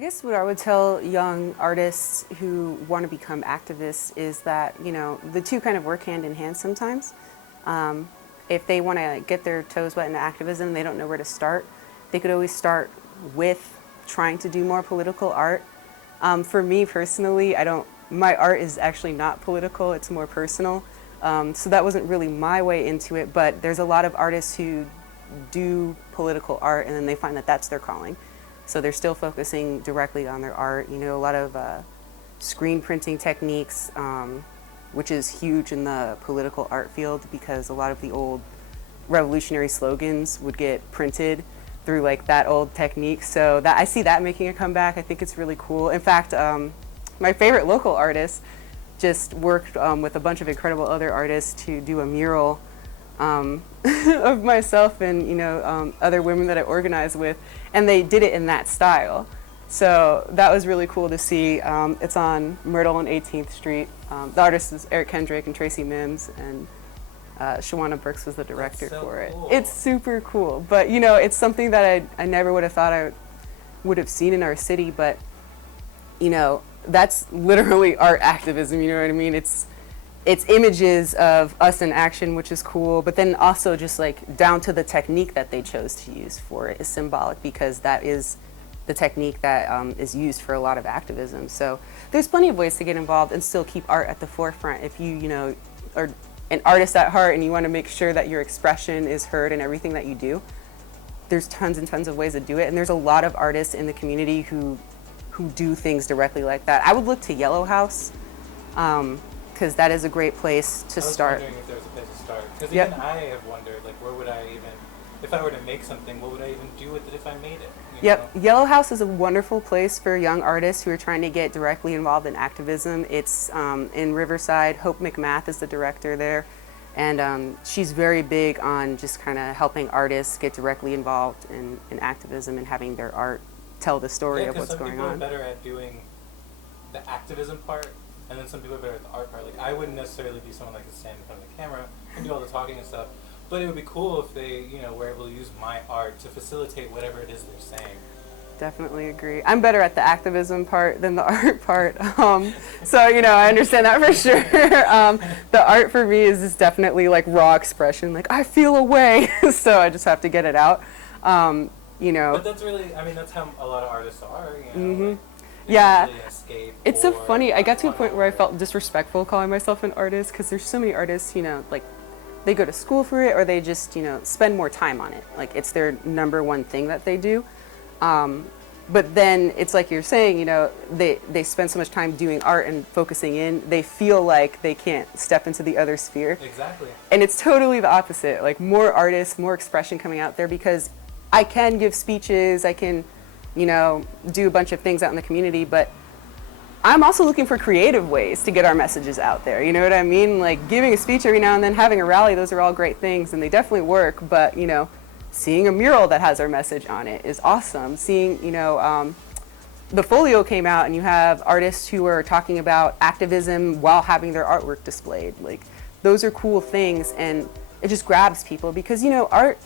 I guess what I would tell young artists who want to become activists is that, the two kind of work hand in hand sometimes. Um, if they want to get their toes wet into activism, they don't know where to start. They could always start with trying to do more political art. For me personally, my art is actually not political, it's more personal. So that wasn't really my way into it, but there's a lot of artists who do political art and then they find that that's their calling. So they're still focusing directly on their art. A lot of screen printing techniques, which is huge in the political art field because a lot of the old revolutionary slogans would get printed through like that old technique. So that I see that making a comeback. I think it's really cool. In fact, my favorite local artist just worked with a bunch of incredible other artists to do a mural of myself and other women that I organized with, and they did it in that style. So that was really cool to see. It's on Myrtle and 18th Street. The artist is Eric Kendrick and Tracy Mims, and Shawana Burks was the director for it. Cool. It's super cool, but it's something that I never would have thought I would have seen in our city, but that's literally art activism, you know what I mean? It's images of us in action, which is cool, but then also just like down to the technique that they chose to use for it is symbolic because that is the technique that is used for a lot of activism. So there's plenty of ways to get involved and still keep art at the forefront. If you are an artist at heart and you want to make sure that your expression is heard in everything that you do, there's tons and tons of ways to do it. And there's a lot of artists in the community who do things directly like that. I would look to Yellow House, because that is a great place to start. I was wondering if there was a place to start. Because Yep. even I have wondered, like, where would I even, if I were to make something, what would I even do with it if I made it? Yep, Yellow House is a wonderful place for young artists who are trying to get directly involved in activism. It's in Riverside. Hope McMath is the director there, and she's very big on just kind of helping artists get directly involved in activism and having their art tell the story of what's going on. Some people are better at doing the activism part, and then some people are better at the art part. Like, I wouldn't necessarily be someone that could stand in front of the camera and do all the talking and stuff, but it would be cool if they, were able to use my art to facilitate whatever it is they're saying. Definitely agree. I'm better at the activism part than the art part. So, I understand that for sure. The art for me is just definitely like raw expression, like I feel a way, so I just have to get it out. But that's really, that's how a lot of artists are, Mm-hmm. Like, yeah. really escape It's so funny. I got to a point where I felt disrespectful calling myself an artist because there's so many artists, like they go to school for it or they just, spend more time on it. Like it's their number one thing that they do. But then it's like you're saying, they spend so much time doing art and focusing in, they feel like they can't step into the other sphere. Exactly. And it's totally the opposite. Like more artists, more expression coming out there because I can give speeches, I can, do a bunch of things out in the community, but I'm also looking for creative ways to get our messages out there. You know what I mean? Like giving a speech every now and then, having a rally, those are all great things and they definitely work, but seeing a mural that has our message on it is awesome. Seeing, the Folio came out and you have artists who are talking about activism while having their artwork displayed. Like those are cool things and it just grabs people because, art,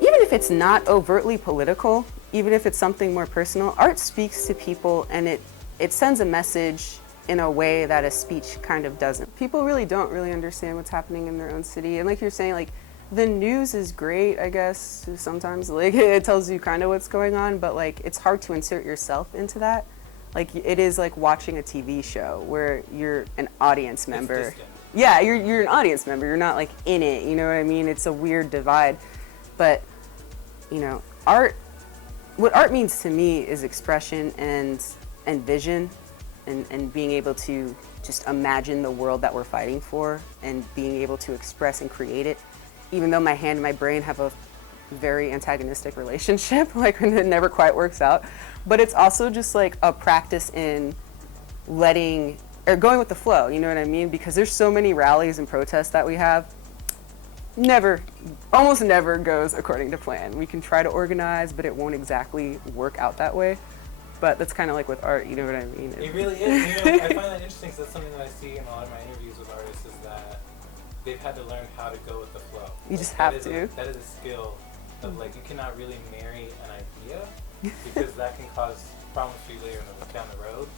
even if it's not overtly political, even if it's something more personal, art speaks to people and it sends a message in a way that a speech kind of doesn't. People really don't really understand what's happening in their own city. And like you're saying, like the news is great, I guess, sometimes. Like it tells you kind of what's going on, but like it's hard to insert yourself into that. Like it is like watching a TV show where you're an audience member. Yeah, you're an audience member. You're not like in it, you know what I mean? It's a weird divide. But, art, what art means to me is expression and vision and being able to just imagine the world that we're fighting for and being able to express and create it. Even though my hand and my brain have a very antagonistic relationship, like it never quite works out. But it's also just like a practice in going with the flow, you know what I mean? Because there's so many rallies and protests that we have. Almost never goes according to plan. We can try to organize, but it won't exactly work out that way. But that's kind of like with art, you know what I mean? It really is. I find that interesting because that's something that I see in a lot of my interviews with artists is that they've had to learn how to go with the flow. You just have to. That is a skill of like you cannot really marry an idea because that can cause problems for you later down the road,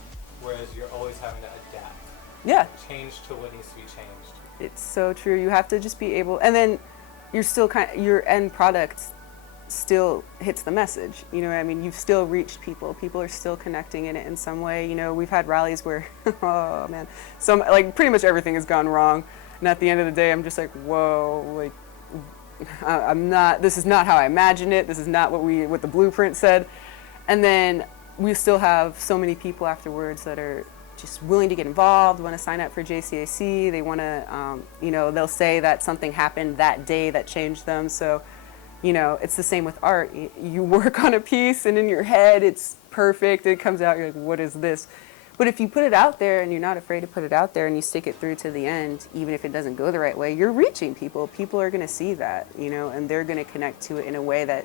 whereas you're always having to adapt. Yeah. Change to what needs to be changed. It's so true. You have to just be able, and then you're still your end product still hits the message. You know what I mean? You've still reached people. People are still connecting in it in some way. You know, we've had rallies where, oh man, like pretty much everything has gone wrong. And at the end of the day, I'm just like, whoa, like, this is not how I imagined it. This is not what the blueprint said. And then we still have so many people afterwards that are just willing to get involved, want to sign up for JCAC. They want to, they'll say that something happened that day that changed them. So, it's the same with art. You work on a piece and in your head it's perfect. It comes out, you're like, what is this? But if you put it out there and you're not afraid to put it out there and you stick it through to the end, even if it doesn't go the right way, you're reaching people. People are going to see that, and they're going to connect to it in a way that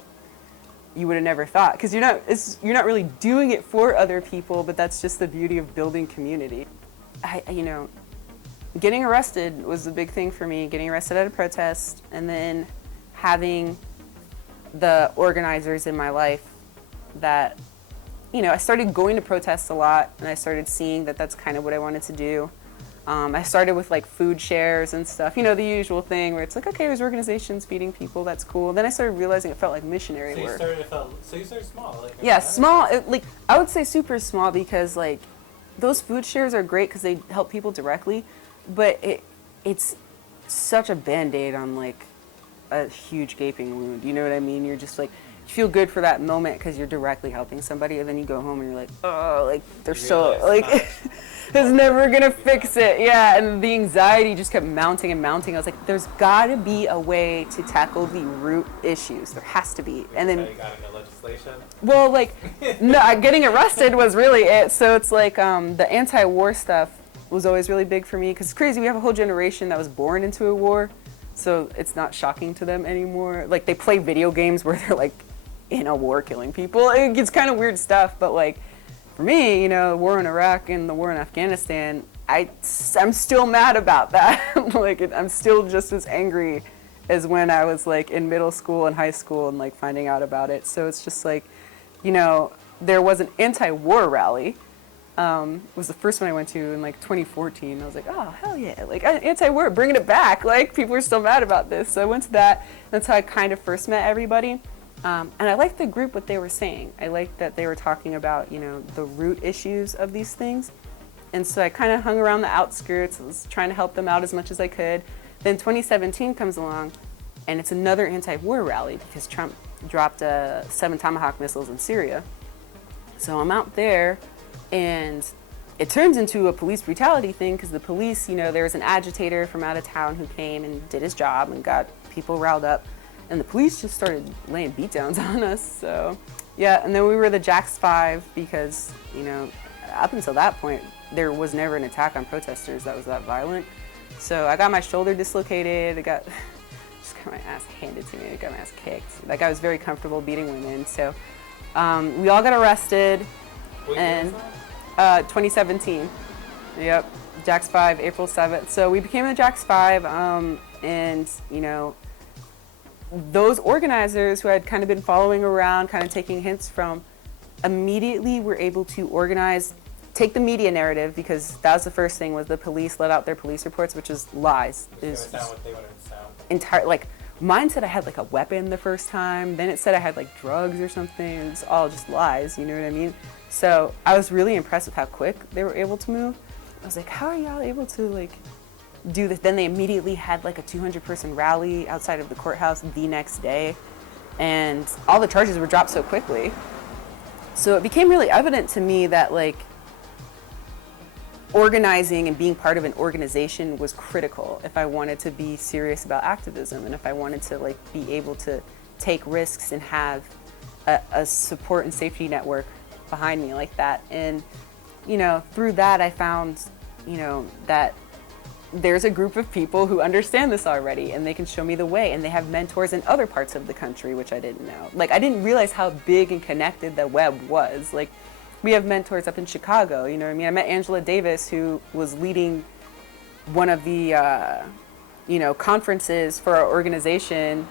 you would have never thought. Because you're not really doing it for other people, but that's just the beauty of building community. Getting arrested was a big thing for me, getting arrested at a protest, and then having the organizers in my life that, I started going to protests a lot, and I started seeing that that's kind of what I wanted to do. I started with like food shares and stuff, the usual thing where it's like, okay, there's organizations feeding people, that's cool. Then I started realizing it felt like missionary work. So you started small. Yeah, small. I would say super small because like those food shares are great because they help people directly, but it's such a Band-Aid on like a huge gaping wound. You know what I mean? You're just like, you feel good for that moment because you're directly helping somebody, and then you go home and you're like, oh, like they're so like it's never gonna fix it. Yeah, and the anxiety just kept mounting and mounting. I was like, there's gotta be a way to tackle the root issues. There has to be. And then you got into legislation. Well, like no, getting arrested was really it. So it's like the anti-war stuff was always really big for me because it's crazy. We have a whole generation that was born into a war. So it's not shocking to them anymore. Like they play video games where they're like in a war killing people. It's kind of weird stuff, but like for me, the war in Iraq and the war in Afghanistan, I'm still mad about that. Like I'm still just as angry as when I was like in middle school and high school and like finding out about it. So it's just like, there was an anti-war rally. It was the first one I went to in like 2014. I was like, oh, hell yeah, like anti-war, bringing it back. Like people are still mad about this. So I went to that. That's how I kind of first met everybody. And I liked the group, what they were saying. I liked that they were talking about, the root issues of these things. And so I kind of hung around the outskirts. I was trying to help them out as much as I could. Then 2017 comes along, and it's another anti-war rally because Trump dropped 7 Tomahawk missiles in Syria. So I'm out there, and it turns into a police brutality thing because the police, there was an agitator from out of town who came and did his job and got people riled up. And the police just started laying beatdowns on us. So, yeah, and then we were the Jax 5 because, up until that point, there was never an attack on protesters that was that violent. So I got my shoulder dislocated. I got my ass handed to me. I got my ass kicked. Like I was very comfortable beating women. So we all got arrested. What and year was that? 2017. Yep, Jax 5, April 7th. So we became the Jax 5, and those organizers who had kind of been following around, kind of taking hints from, immediately were able to organize, take the media narrative, because that was the first thing, was the police let out their police reports, which is lies. It sound what they wanted to sound. Like, mine said I had like a weapon the first time, then it said I had like drugs or something. It's all just lies, you know what I mean? So I was really impressed with how quick they were able to move. I was like, how are y'all able to like do this? Then they immediately had like a 200-person rally outside of the courthouse the next day, and all the charges were dropped so quickly. So it became really evident to me that like organizing and being part of an organization was critical if I wanted to be serious about activism, and if I wanted to like be able to take risks and have a support and safety network behind me like that. And through that I found that there's a group of people who understand this already, and they can show me the way, and they have mentors in other parts of the country, which I didn't know. Like I didn't realize how big and connected the web was. Like we have mentors up in Chicago, you know what I mean? I met Angela Davis, who was leading one of the conferences for our organization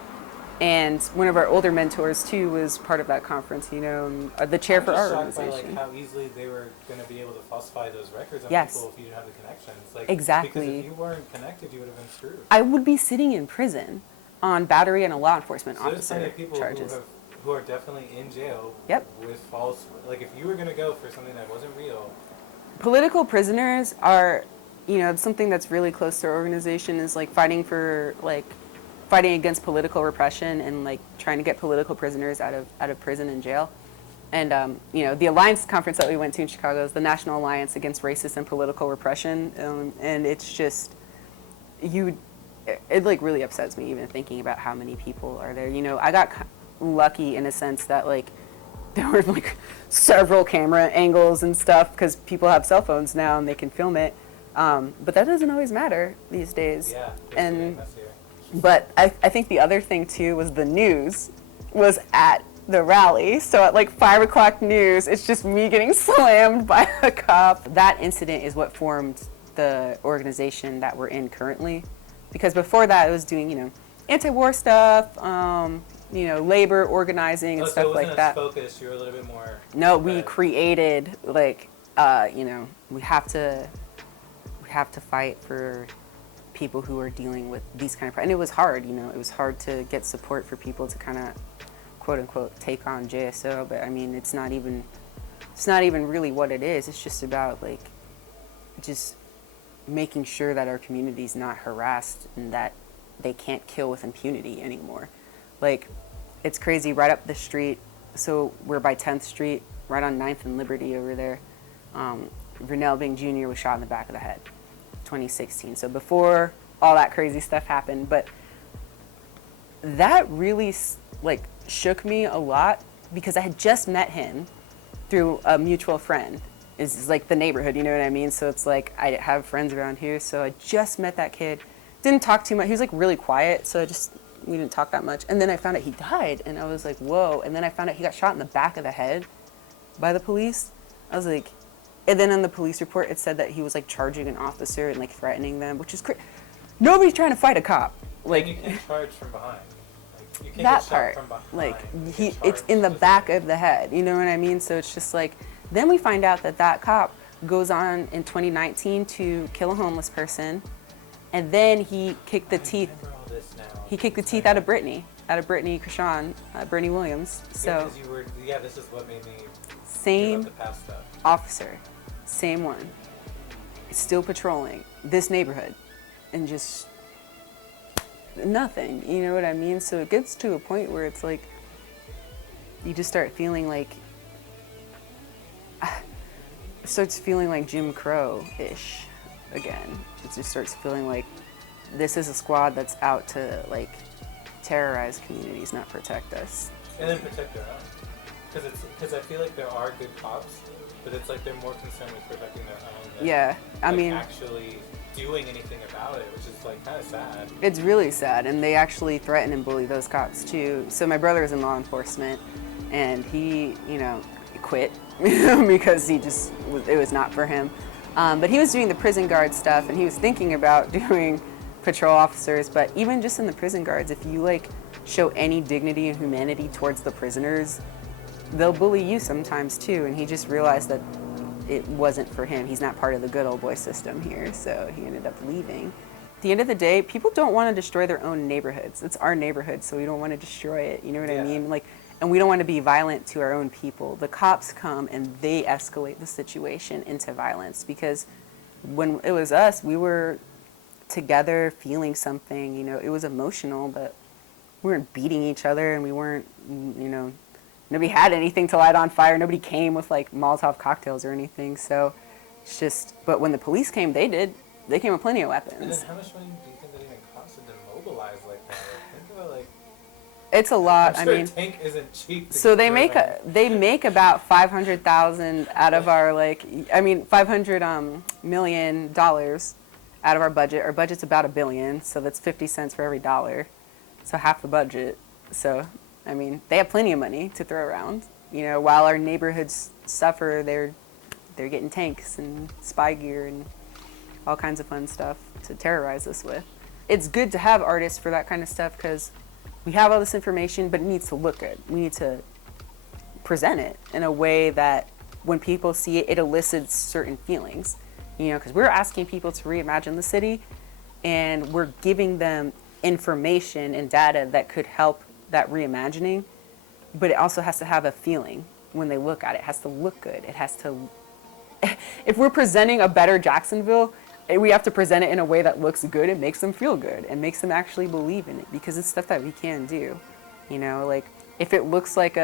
And one of our older mentors too was part of that conference, you know, and, the chair for our shocked by organization. like how easily they were going to be able to falsify those records on Yes. people if you didn't have the connections. Like, Exactly. Because if you weren't connected, you would have been screwed. I would be sitting in prison on battery and a law enforcement So there's plenty officer of people charges. who are definitely in jail Yep. with false. Like if you were going to go for something that wasn't real. Political prisoners are, you know, something that's really close to our organization is like fighting against political repression and like trying to get political prisoners out of prison and jail. And you know, the Alliance conference that we went to in Chicago is the National Alliance Against Racist and Political Repression, and it's just it like really upsets me even thinking about how many people are there. You know, I got lucky in a sense that like there were like several camera angles and stuff because people have cell phones now and they can film it, but that doesn't always matter these days. Yeah. And but I think the other thing too was the news was at the rally. So at like 5 o'clock news, it's just me getting slammed by a cop. That incident is what formed the organization that we're in currently. Because before that, it was doing, you know, anti-war stuff, you know, labor organizing and stuff so it like wasn't that. as focused, you were a little bit more. No, we created like, you know, we have to fight for people who are dealing with these kind of, and it was hard, you know, it was hard to get support for people to kind of, quote unquote, take on JSO, but I mean, it's not even really what it is. It's just about like, just making sure that our community's not harassed and that they can't kill with impunity anymore. Like, it's crazy, right up the street, so we're by 10th Street, right on 9th and Liberty over there. Vernell Bing Jr. was shot in the back of the head, 2016. So before all that crazy stuff happened, but that really like shook me a lot because I had just met him through a mutual friend. It's like the neighborhood, you know what I mean? So it's like I have friends around here, so I just met that kid. Didn't talk too much. He was like really quiet, so we didn't talk that much. And then I found out he died, and I was like, whoa. And then I found out he got shot in the back of the head by the police. I was like, and then on the police report, it said that he was like charging an officer and like threatening them, which is crazy. Nobody's trying to fight a cop. Like, and you can't charge from behind. Like, you can't that get part, shot from behind. like You it's in the back of the head. You know what I mean? So it's just like, then we find out that cop goes on in 2019 to kill a homeless person, and then he kicked the teeth. He kicked the teeth out of Brittany Krishan, Brittany Williams. So this is what made me same give up the past stuff. Officer, same one, still patrolling this neighborhood, and just nothing. You know what I mean? So it gets to a point where it's like you just start feeling like it starts feeling like Jim Crow-ish again. It just starts feeling like this is a squad that's out to like terrorize communities, not protect us. And then protect their own. Because I feel like there are good cops, but it's like they're more concerned with protecting their own than Yeah, I mean, actually doing anything about it, which is like kind of sad. It's really sad, and they actually threaten and bully those cops too. So my brother is in law enforcement, and he, you know, quit because it was not for him. But he was doing the prison guard stuff, and he was thinking about doing patrol officers. But even just in the prison guards, if you like show any dignity and humanity towards the prisoners, they'll bully you sometimes too. And he just realized that it wasn't for him. He's not part of the good old boy system here, so he ended up leaving. At the end of the day, people don't want to destroy their own neighborhoods. It's our neighborhood, so we don't want to destroy it. You know what I mean? Like, and we don't want to be violent to our own people. The cops come and they escalate the situation into violence, because when it was us, we were together feeling something, you know, it was emotional, but we weren't beating each other, and we weren't, you know, nobody had anything to light on fire. Nobody came with like Molotov cocktails or anything. So it's just, but when the police came, they did. They came with plenty of weapons. And then how much money do you think that even costed to mobilize like that? Like, think about like. It's a lot. I'm sure I mean, a tank isn't cheap. So they make about $500,000 out of our $500 million out of our budget. Our budget's about $1 billion, so that's 50 cents for every dollar. So half the budget. So I mean, they have plenty of money to throw around. You know, while our neighborhoods suffer, they're getting tanks and spy gear and all kinds of fun stuff to terrorize us with. It's good to have artists for that kind of stuff, because we have all this information, but it needs to look good. We need to present it in a way that when people see it, it elicits certain feelings. Because we're asking people to reimagine the city, and we're giving them information and data that could help that reimagining, but it also has to have a feeling when they look at it. It has to look good. It has to, if we're presenting a better Jacksonville, we have to present it in a way that looks good and makes them feel good and makes them actually believe in it, because it's stuff that we can do. Like if it looks like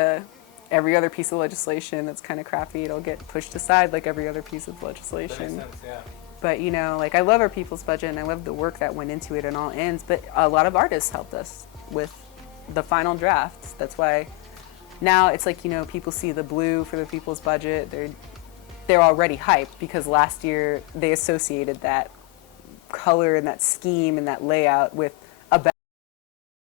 every other piece of legislation that's kind of crappy, it'll get pushed aside like every other piece of legislation. That makes sense, yeah. But like I love our people's budget and I love the work that went into it on all ends, but a lot of artists helped us with the final drafts. That's why now it's like, people see the blue for the people's budget, they're already hyped because last year they associated that color and that scheme and that layout with